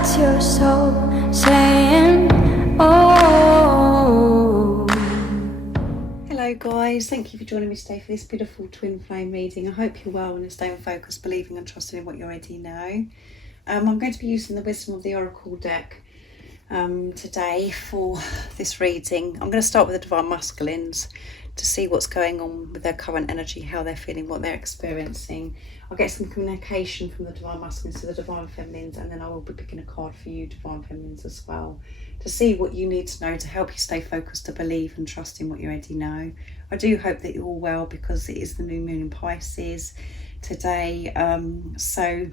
That's your soul saying, oh. Hello guys, thank you for joining me today for this beautiful twin flame reading. I hope you're well and are staying focused, believing and trusting in what you already know. I'm going to be using the Wisdom of the Oracle deck today for this reading. I'm going to start with the Divine Masculines to see what's going on with their current energy, how they're feeling, what they're experiencing. I'll get some communication from the Divine Masculines to the Divine Feminines, and then I will be picking a card for you, Divine Feminines, as well, to see what you need to know to help you stay focused, to believe and trust in what you already know. I do hope that you're all well, because it is the new moon in Pisces today, so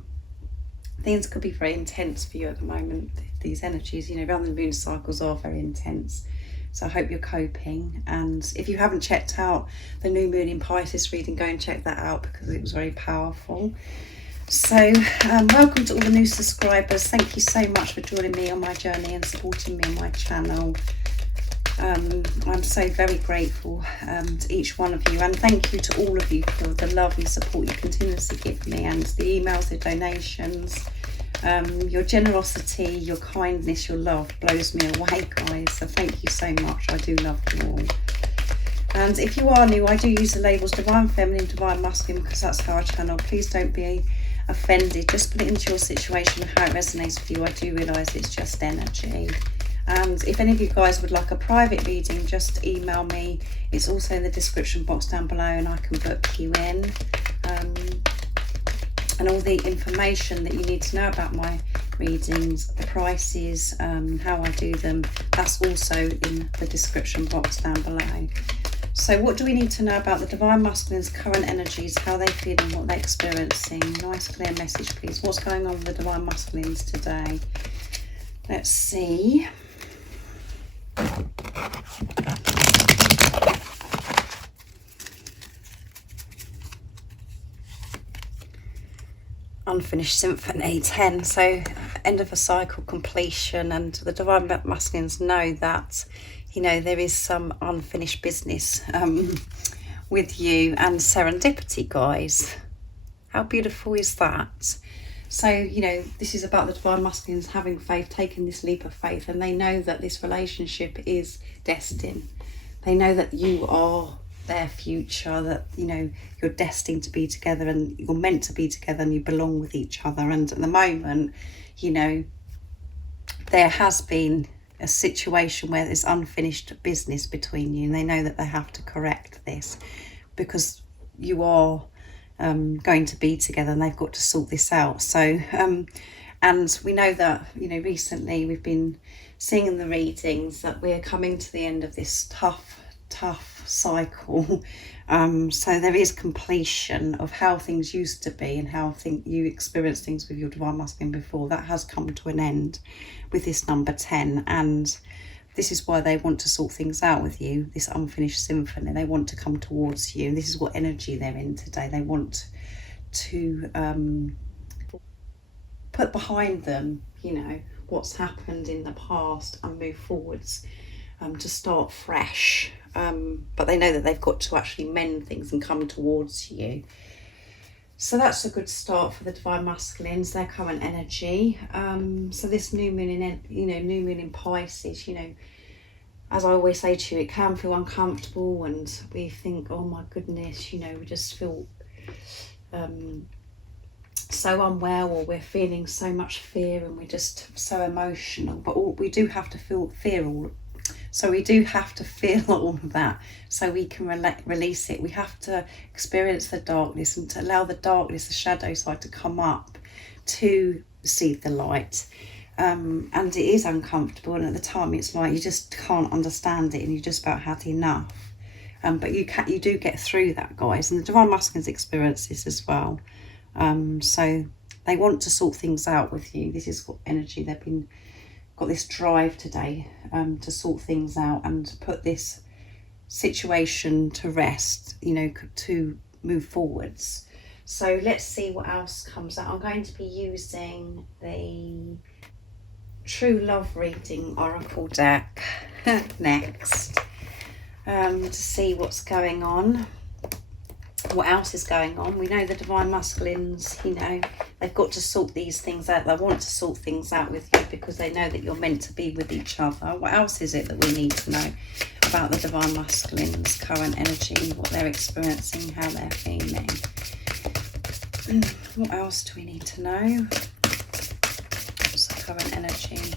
things could be very intense for you at the moment. These energies, you know, around the moon cycles are very intense. So I hope you're coping. And if you haven't checked out the new moon in Pisces reading, go and check that out, because it was very powerful. So welcome to all the new subscribers. Thank you so much for joining me on my journey and supporting me on my channel. I'm so very grateful to each one of you, and thank you to all of you for the love and support you continuously give me, and the emails, the donations. Your generosity, your kindness, your love blows me away, guys, so thank you so much. I do love you all. And if you are new, I do use the labels Divine Feminine, Divine Masculine, because that's how I channel. Please don't be offended, just put it into your situation, how it resonates with you. I do realise it's just energy. And if any of you guys would like a private reading, just email me. It's also in the description box down below, and I can book you in. And all the information that you need to know about my readings, the prices, how I do them, that's also in the description box down below. So what do we need to know about the Divine Masculines' current energies, how they're feeling, what they're experiencing? Nice clear message, please. What's going on with the Divine Masculines today? Let's see. Unfinished Symphony 10, so end of a cycle, completion, and the Divine Masculines know that, you know, there is some unfinished business with you, and serendipity, guys. How beautiful is that? So, you know, this is about the Divine Masculines having faith, taking this leap of faith, and they know that this relationship is destined. They know that you are their future, that, you know, you're destined to be together, and you're meant to be together, and you belong with each other. And at the moment, you know, there has been a situation where there's unfinished business between you, and they know that they have to correct this, because you are going to be together, and they've got to sort this out. So and we know that, you know, recently we've been seeing in the readings that we're coming to the end of this tough cycle. So there is completion of how things used to be, and how you experienced things with your Divine Masculine before. That has come to an end with this number 10, and this is why they want to sort things out with you, this unfinished symphony. They want to come towards you. This is what energy they're in today. They want to put behind them, you know, what's happened in the past, and move forwards, to start fresh. But they know that they've got to actually mend things and come towards you. So that's a good start for the Divine Masculines, their current energy. So this new moon new moon in Pisces, you know, as I always say to you, it can feel uncomfortable, and we think, oh my goodness, you know, we just feel so unwell, or we're feeling so much fear, and we're just so emotional. But we do have to feel all of that, so we can release it. We have to experience the darkness, and to allow the darkness, the shadow side, to come up to see the light. And it is uncomfortable, and at the time it's like you just can't understand it, and you just about had enough. But you do get through that, guys, and the Divine Masculines experience this as well. So they want to sort things out with you. This is what energy they've got this drive today, to sort things out and to put this situation to rest, you know, to move forwards. So let's see what else comes out. I'm going to be using the True Love Reading Oracle deck next, to see what's going on. What else is going on? We know the divine masculines, you know, they've got to sort these things out. They want to sort things out with you because they know that you're meant to be with each other. What else is it that we need to know about the divine masculines, current energy, what they're experiencing, how they're feeling? What else do we need to know? What's the current energy?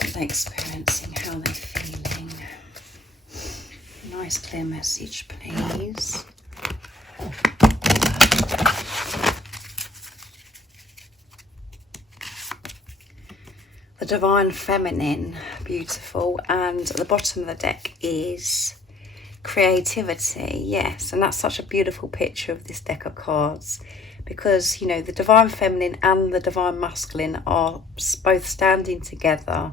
What they're experiencing, how they're feeling? Nice clear message, please. The divine feminine, beautiful, and at the bottom of the deck is creativity. Yes, and that's such a beautiful picture of this deck of cards, because, you know, the divine feminine and the divine masculine are both standing together.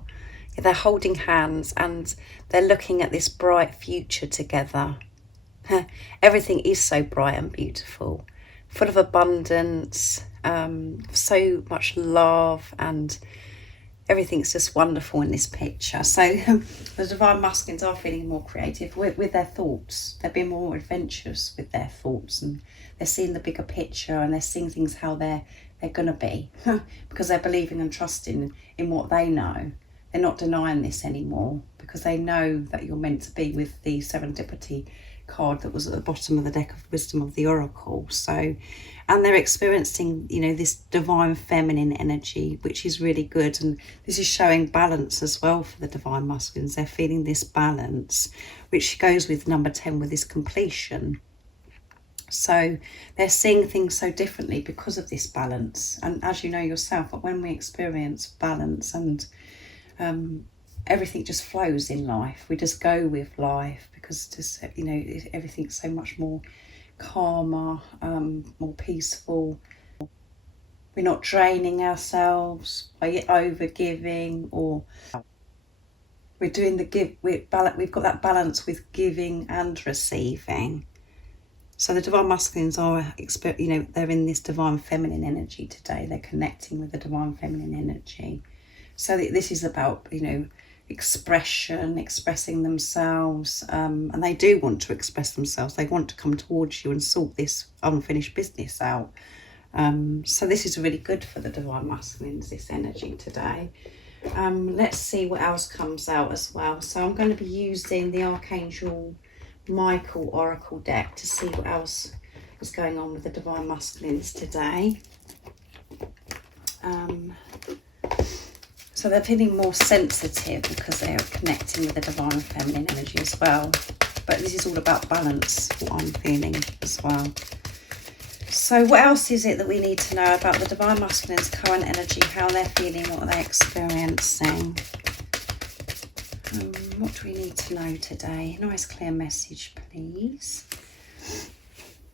They're holding hands and they're looking at this bright future together. Everything is so bright and beautiful, full of abundance, so much love, and everything's just wonderful in this picture. So the divine masculines are feeling more creative with their thoughts. They're being more adventurous with their thoughts, and they're seeing the bigger picture, and they're seeing things how they're going to be because they're believing and trusting in what they know. They're not denying this anymore because they know that you're meant to be, with the serendipity card that was at the bottom of the deck of wisdom of the oracle. So, and they're experiencing, you know, this divine feminine energy, which is really good, and this is showing balance as well for the divine masculines. They're feeling this balance, which goes with number 10, with this completion. So they're seeing things so differently because of this balance. And as you know yourself, when we experience balance and everything just flows in life, we just go with life, because just, you know, everything's so much more calmer, more peaceful. We're not draining ourselves by over giving, or we're doing the give. We've got that balance with giving and receiving. So the divine masculines are, you know, they're in this divine feminine energy today. They're connecting with the divine feminine energy. So this is about, you know, expression, expressing themselves, and they do want to express themselves. They want to come towards you and sort this unfinished business out. So this is really good for the divine masculines, this energy today. Let's see what else comes out as well. So I'm going to be using the Archangel Michael Oracle deck to see what else is going on with the divine masculines today. So they're feeling more sensitive because they are connecting with the divine feminine energy as well. But this is all about balance, what I'm feeling as well. So what else is it that we need to know about the divine masculine's current energy, how they're feeling, what are they experiencing? What do we need to know today? Nice clear message, please.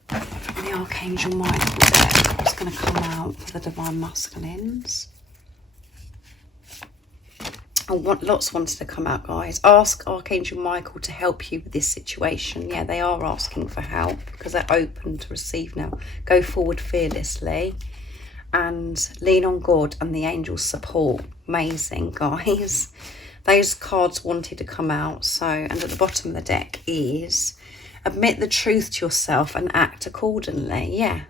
The Archangel Michael deck, what's going to come out for the divine masculines? Lots wanted to come out, guys. Ask Archangel Michael to help you with this situation. Yeah, they are asking for help because they're open to receive now. Go forward fearlessly and lean on God and the angels' support. Amazing, guys. Those cards wanted to come out. So, and at the bottom of the deck is admit the truth to yourself and act accordingly. Yeah.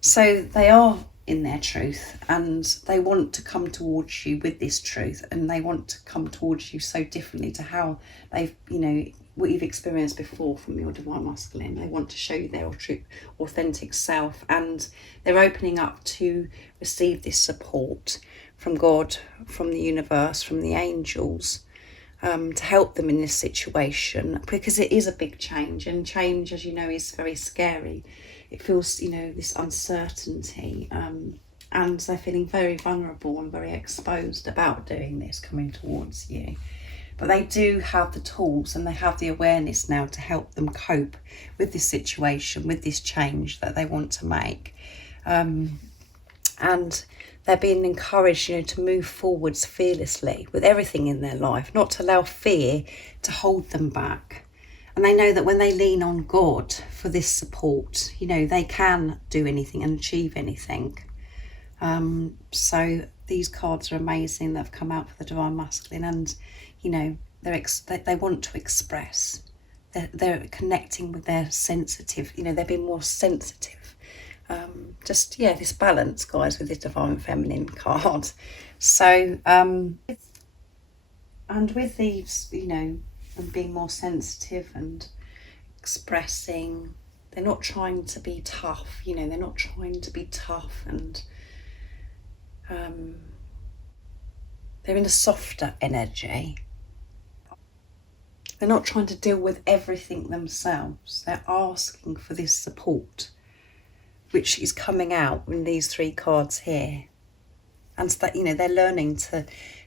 So they are in their truth, and they want to come towards you with this truth, and they want to come towards you so differently to how they've, you know, what you've experienced before from your divine masculine. They want to show you their true authentic self, and they're opening up to receive this support from God, from the universe, from the angels, to help them in this situation, because it is a big change, and change, as you know, is very scary. It feels, you know, this uncertainty, and they're feeling very vulnerable and very exposed about doing this, coming towards you. But they do have the tools and they have the awareness now to help them cope with this situation, with this change that they want to make. And they're being encouraged, you know, to move forwards fearlessly with everything in their life, not to allow fear to hold them back. And they know that when they lean on God for this support, you know, they can do anything and achieve anything. So these cards are amazing that have come out for the divine masculine, and, you know, they want to express. they're connecting with their sensitive, you know, they're being more sensitive. Just, yeah, this balance, guys, with this Divine Feminine card. So, and with these, you know, and being more sensitive and expressing, they're not trying to be tough, you know, they're not trying to be tough, and they're in a softer energy. They're not trying to deal with everything themselves. They're asking for this support, which is coming out in these 3 cards here. And so that, you know, they're learning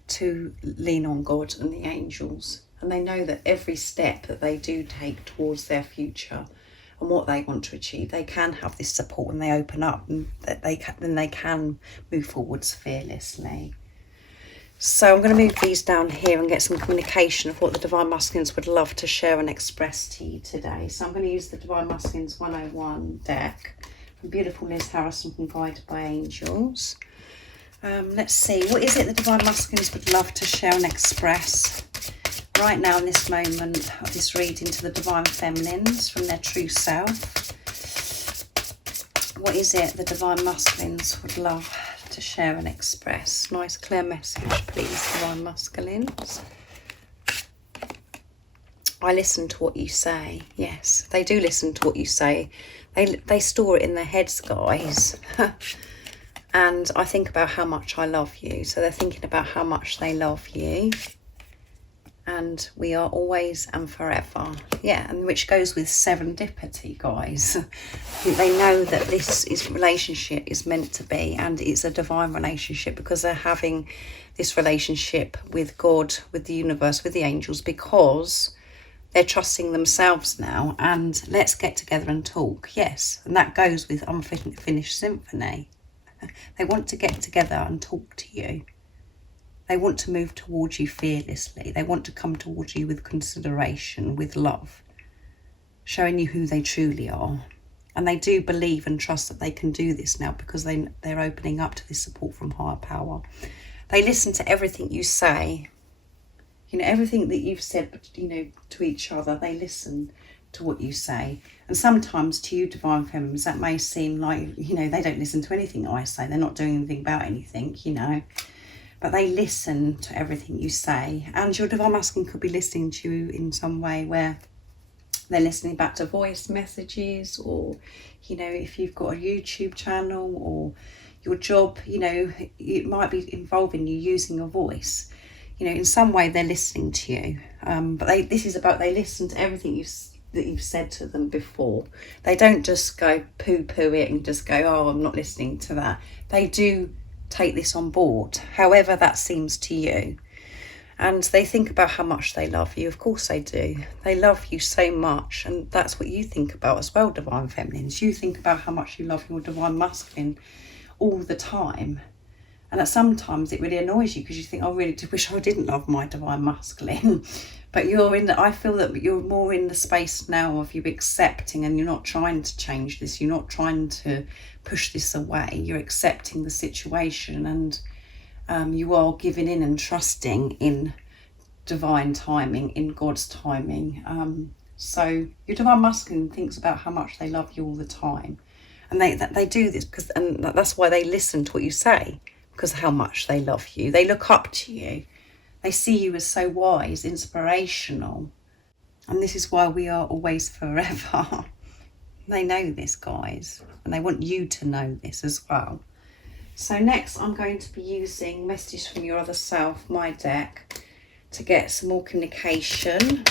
to lean on God and the angels. And they know that every step that they do take towards their future and what they want to achieve, they can have this support when they open up, and that then they can move forwards fearlessly. So I'm going to move these down here and get some communication of what the Divine Masculines would love to share and express to you today. So I'm going to use the Divine Masculines 101 deck from beautiful Liz Harrison from Guided by Angels. Let's see, what is it the Divine Masculines would love to share and express right now in this moment of this reading to the Divine Feminines from their true self? What is it the Divine Masculines would love to share and express? Nice clear message, please, Divine Masculines. I listen to what you say. Yes, they do listen to what you say. They store it in their heads, guys. And I think about how much I love you. So they're thinking about how much they love you. And we are always and forever. Yeah, and which goes with serendipity, guys. They know that this relationship is meant to be, and it's a divine relationship, because they're having this relationship with God, with the universe, with the angels, because they're trusting themselves now. And let's get together and talk. Yes, and that goes with Unfinished Symphony. They want to get together and talk to you. They want to move towards you fearlessly. They want to come towards you with consideration, with love, showing you who they truly are. And they do believe and trust that they can do this now, because they're opening up to this support from higher power. They listen to everything you say. You know, everything that you've said, you know, to each other, they listen to what you say. And sometimes to you, Divine Feminines, that may seem like, you know, they don't listen to anything I say. They're not doing anything about anything, you know. But they listen to everything you say. And your Divine Masculine could be listening to you in some way where they're listening back to voice messages, or, you know, if you've got a YouTube channel or your job, you know, it might be involving you using your voice. You know, in some way they're listening to you. But they listen to everything that you've said to them before. They don't just go poo-poo it and just go, oh, I'm not listening to that. They do take this on board, however that seems to you. And they think about how much they love you. Of course they do. They love you so much, and that's what you think about as well, Divine Feminines. You think about how much you love your Divine Masculine all the time. And that sometimes it really annoys you, because you think, I really do wish I didn't love my Divine Masculine. But I feel that you're more in the space now of you accepting, and you're not trying to change this. You're not trying to push this away. You're accepting the situation, and you are giving in and trusting in divine timing, in God's timing. So your Divine Masculine thinks about how much they love you all the time. And they do this because, and that's why they listen to what you say, because of how much they love you. They look up to you. They see you as so wise, inspirational. And this is why we are always forever. They know this, guys. And they want you to know this as well. So next I'm going to be using Messages from Your Other Self, my deck, to get some more communication.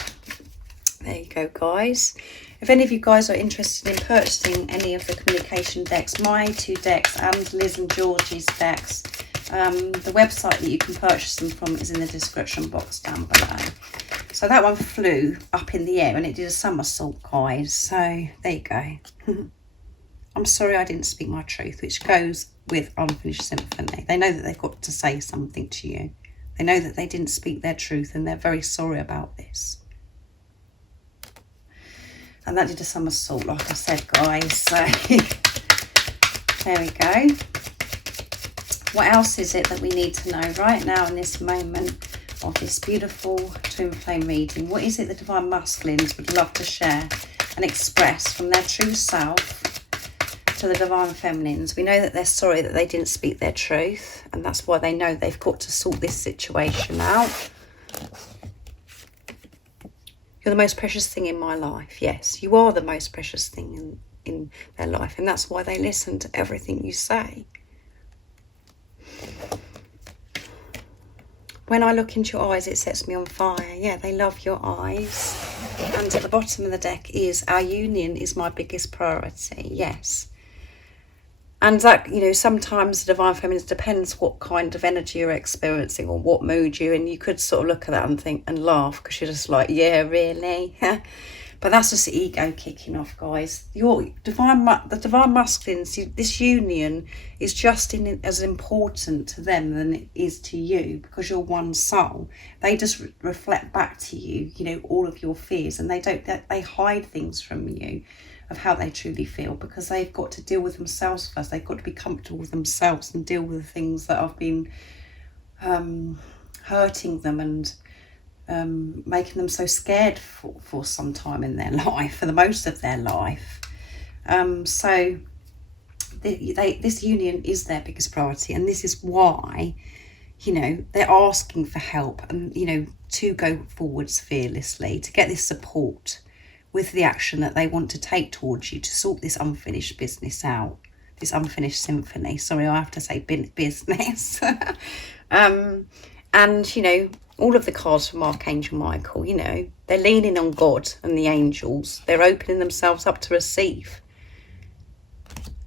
There you go, guys. If any of you guys are interested in purchasing any of the communication decks, my 2 decks and Liz and Georgie's decks, the website that you can purchase them from is in the description box down below. So that one flew up in the air and it did a somersault, guys. So there you go. I'm sorry I didn't speak my truth, which goes with Unfinished Symphony. They know that they've got to say something to you. They know that they didn't speak their truth, and they're very sorry about this. And that did a somersault, like I said, guys. So there we go. What else is it that we need to know right now in this moment of this beautiful twin flame reading. What is it the Divine Masculines would love to share and express from their true self to the Divine Feminines? We know that they're sorry that they didn't speak their truth, and that's why they know they've got to sort this situation out. You're the most precious thing in my life. Yes, you are the most precious thing in their life, and that's why they listen to everything you say. When I look into your eyes, it sets me on fire. Yeah, they love your eyes. And at the bottom of the deck is, our union is my biggest priority. Yes. And that, you know, sometimes the Divine Feminines depends what kind of energy you're experiencing or what mood you're in. You could sort of look at that and think and laugh because you're just like, yeah, really? But that's just the ego kicking off, guys. The Divine Masculines, this union is just as important to them than it is to you, because you're one soul. They just reflect back to you, you know, all of your fears, and they hide things from you of how they truly feel, because they've got to deal with themselves first. They've got to be comfortable with themselves and deal with the things that have been hurting them and making them so scared for some time in their life, for the most of their life. So this union is their biggest priority, and this is why, you know, they're asking for help and, you know, to go forwards fearlessly, to get this support with the action that they want to take towards you to sort this unfinished business out, this unfinished symphony. Sorry, I have to say business. And, you know, all of the cards from Archangel Michael, you know, they're leaning on God and the angels. They're opening themselves up to receive.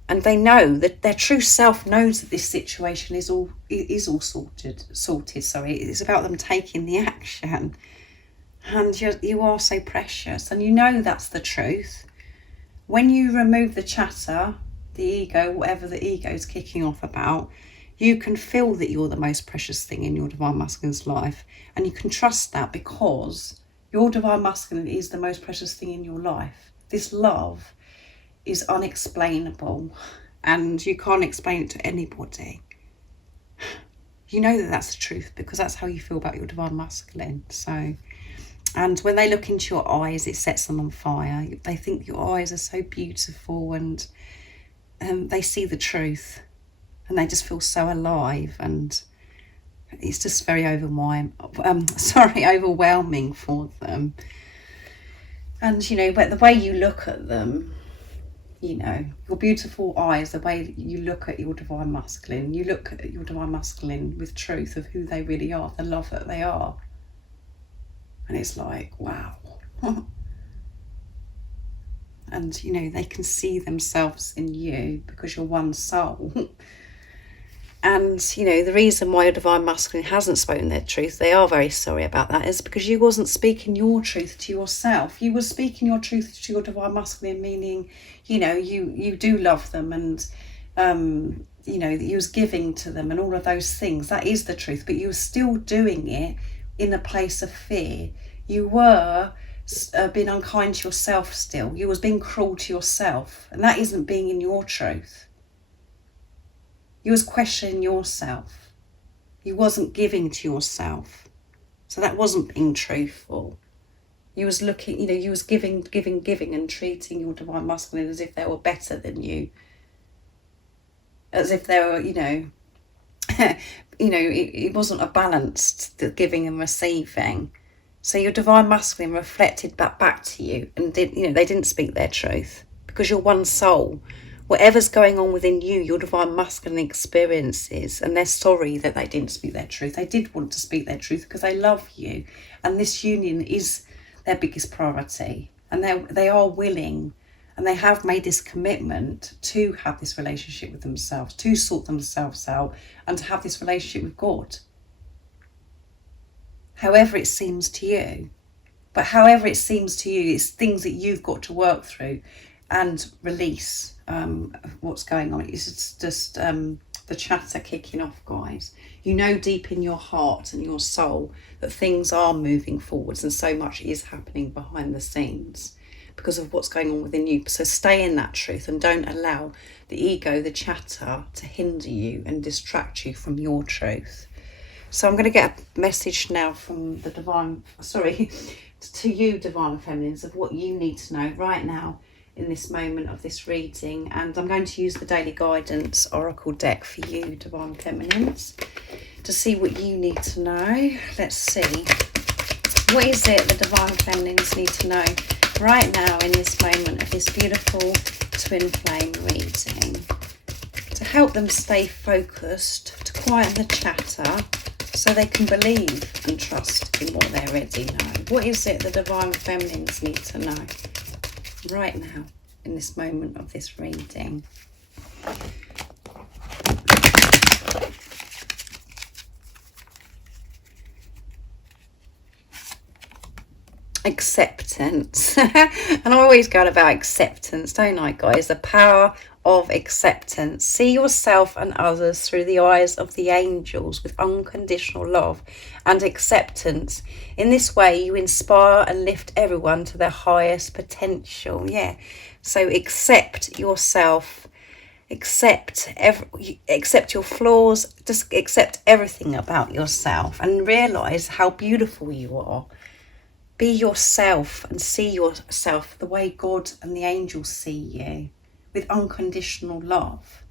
And they know that their true self knows that this situation is all sorted. Sorry, it's about them taking the action. And you are so precious, and you know that's the truth. When you remove the chatter, the ego, whatever the ego is kicking off about, you can feel that you're the most precious thing in your Divine Masculine's life, and you can trust that because your Divine Masculine is the most precious thing in your life. This love is unexplainable, and you can't explain it to anybody. You know that that's the truth because that's how you feel about your Divine Masculine. So, and when they look into your eyes, it sets them on fire. They think your eyes are so beautiful, and they see the truth, and they just feel so alive, and it's just very overwhelming for them. And, you know, but the way you look at them, you know, your beautiful eyes, the way that you look at your Divine Masculine, you look at your Divine Masculine with truth of who they really are, the love that they are. And it's like, wow. And, you know, they can see themselves in you because you're one soul. And, you know, the reason why your Divine Masculine hasn't spoken their truth, they are very sorry about that, is because you wasn't speaking your truth to yourself. You were speaking your truth to your Divine Masculine, meaning, you know, you do love them, and, you know, that you was giving to them and all of those things. That is the truth. But you were still doing it in a place of fear. You were being unkind to yourself still. You was being cruel to yourself. And that isn't being in your truth. You was questioning yourself. You wasn't giving to yourself. So that wasn't being truthful. You was looking, you know, you was giving and treating your Divine Masculine as if they were better than you. As if they were, you know, it wasn't a balanced giving and receiving. So your Divine Masculine reflected back to you, and they didn't speak their truth because you're one soul. Whatever's going on within you, your Divine Masculine experiences, and they're sorry that they didn't speak their truth. They did want to speak their truth because they love you, and this union is their biggest priority, and they are willing, and they have made this commitment to have this relationship with themselves, to sort themselves out, and to have this relationship with God. However it seems to you. But however it seems to you, it's things that you've got to work through and release what's going on. It's just the chatter kicking off, guys. You know deep in your heart and your soul that things are moving forwards, and so much is happening behind the scenes because of what's going on within you. So stay in that truth and don't allow the ego, the chatter, to hinder you and distract you from your truth. So I'm going to get a message now from the divine, sorry, to you divine feminines, of what you need to know right now in this moment of this reading. And I'm going to use the daily guidance oracle deck for you divine feminines to see what you need to know. Let's see, what is it the divine feminines need to know right now in this moment of this beautiful twin flame reading to help them stay focused, to quieten the chatter, so they can believe and trust in what they already know. What is it the divine feminines need to know right now in this moment of this reading? Acceptance. And I always go on about acceptance, don't I, guys? The power of acceptance. See yourself and others through the eyes of the angels with unconditional love and acceptance. In this way, you inspire and lift everyone to their highest potential. Yeah. So accept yourself. Accept your flaws. Just accept everything about yourself and realize how beautiful you are. Be yourself and see yourself the way God and the angels see you, with unconditional love.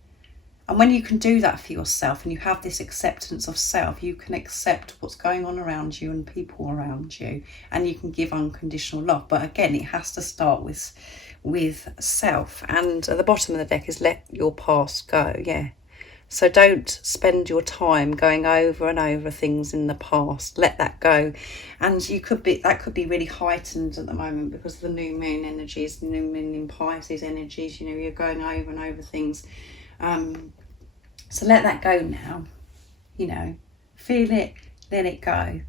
And when you can do that for yourself and you have this acceptance of self, you can accept what's going on around you and people around you, and you can give unconditional love. But again, it has to start with self. And at the bottom of the deck is let your past go. Yeah. So don't spend your time going over and over things in the past. Let that go. And that could be really heightened at the moment because of the new moon energies, the new moon in Pisces energies. You know, you're going over and over things. So let that go now. You know, feel it, let it go.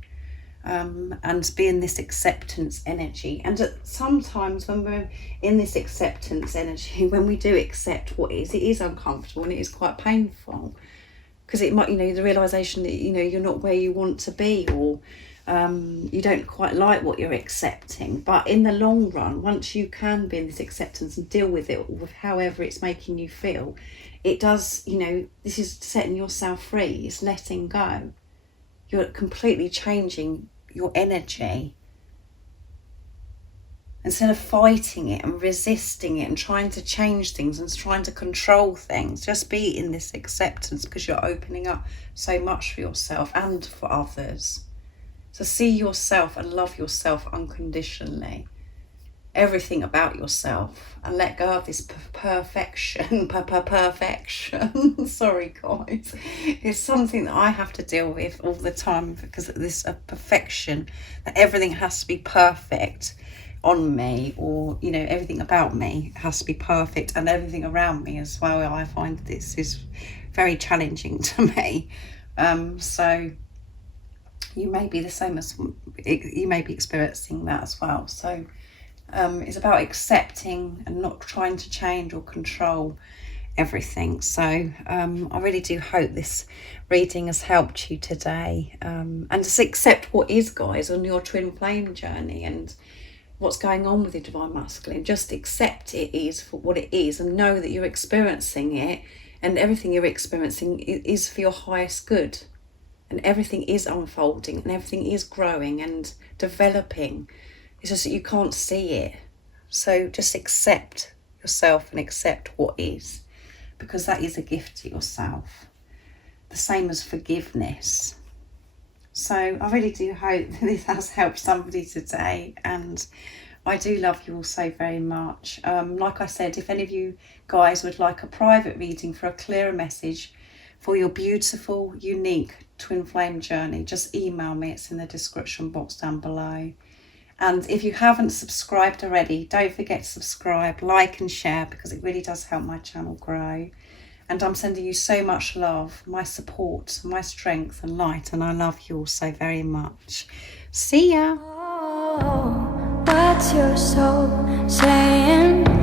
And be in this acceptance energy. And sometimes when we're in this acceptance energy, when we do accept what is, it is uncomfortable and it is quite painful, because it might, you know, the realization that, you know, you're not where you want to be, or you don't quite like what you're accepting. But in the long run, once you can be in this acceptance and deal with it, with however it's making you feel, it does, you know, this is setting yourself free. It's letting go. You're completely changing your energy. Instead of fighting it and resisting it and trying to change things and trying to control things, just be in this acceptance, because you're opening up so much for yourself and for others. So see yourself and love yourself unconditionally. Everything about yourself, and let go of this perfection. Sorry guys, it's something that I have to deal with all the time, because of this perfection, that everything has to be perfect on me, or, you know, everything about me has to be perfect, and everything around me as well. I find this is very challenging to me. So you may be the same as, you may be experiencing that as well. So it's about accepting and not trying to change or control everything. So I really do hope this reading has helped you today, and just accept what is, guys, on your twin flame journey and what's going on with your divine masculine. Just accept it is for what it is, and know that you're experiencing it, and everything you're experiencing is for your highest good, and everything is unfolding and everything is growing and developing. It's just that you can't see it. So just accept yourself and accept what is, because that is a gift to yourself. The same as forgiveness. So I really do hope that this has helped somebody today, and I do love you all so very much. Like I said, if any of you guys would like a private reading for a clearer message for your beautiful, unique twin flame journey, just email me. It's in the description box down below. And if you haven't subscribed already, don't forget to subscribe, like and share, because it really does help my channel grow. And I'm sending you so much love, my support, my strength and light, and I love you all so very much. See ya. Oh, what's your soul saying?